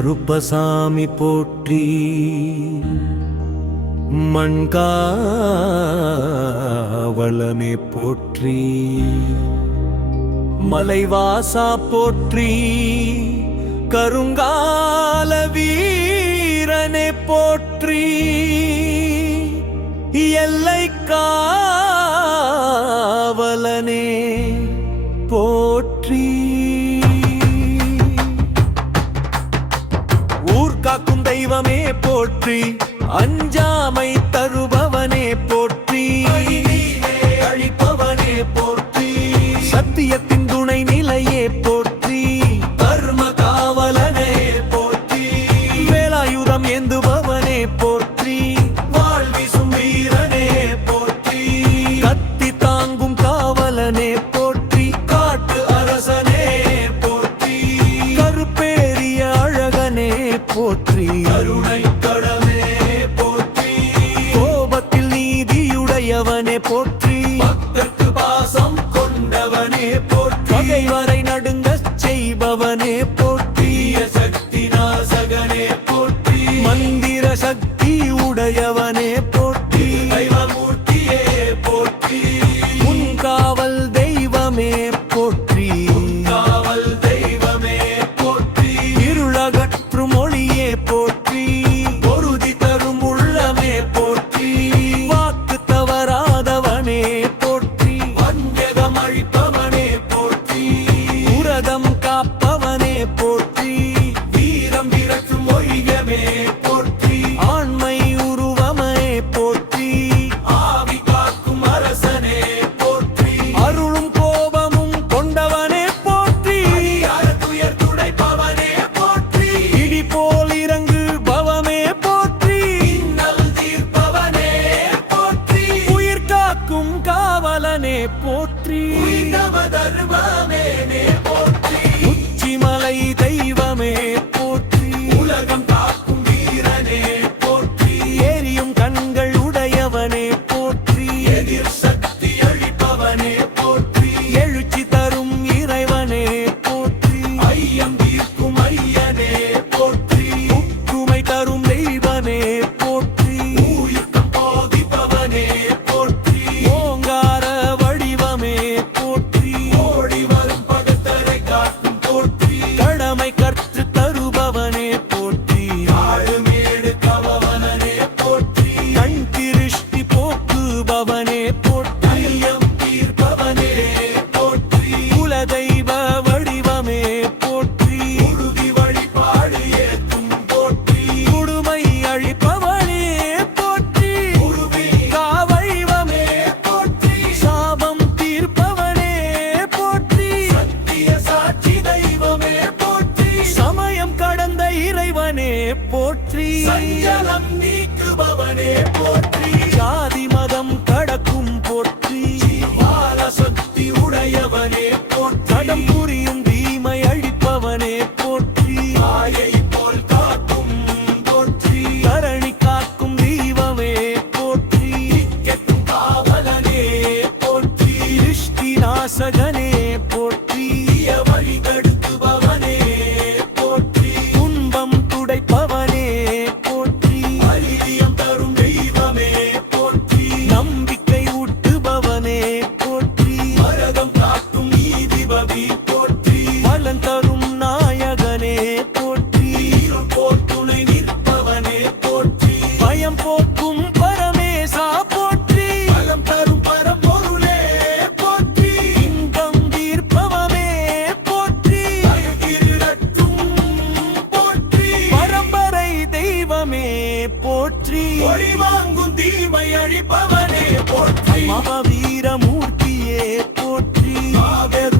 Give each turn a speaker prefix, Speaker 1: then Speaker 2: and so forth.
Speaker 1: கருப்பசாமி போற்றி. மண்காவலமே போற்றி. மலைவாசா போற்றி. கருங்கால வீரனை போற்றி. எல்லை காவலனே போற்றி. காக்கும் தெய்வமே போற்றி அஞ்சாமை தருபவனே போற்றி. அழிப்பவனே போற்றி. சத்தியத்தின் துணை நிலையே போற்றி. தர்ம காவலனே போற்றி. வேலாயுதம் ஏந்துபவனே போற்றி. போற்றி. கருணை கடமே போற்றி கோபத்தில் நீதியுடையவனே போற்றி. பக்தர்க்கு பாசம் கொண்டவனே போற்றி. வரை நடுங்க செய்பவனே Indians. ஒளி வாங்கும் தீமை அழிப்பவனே போற்றி. மம போற்றி. மாபெரும்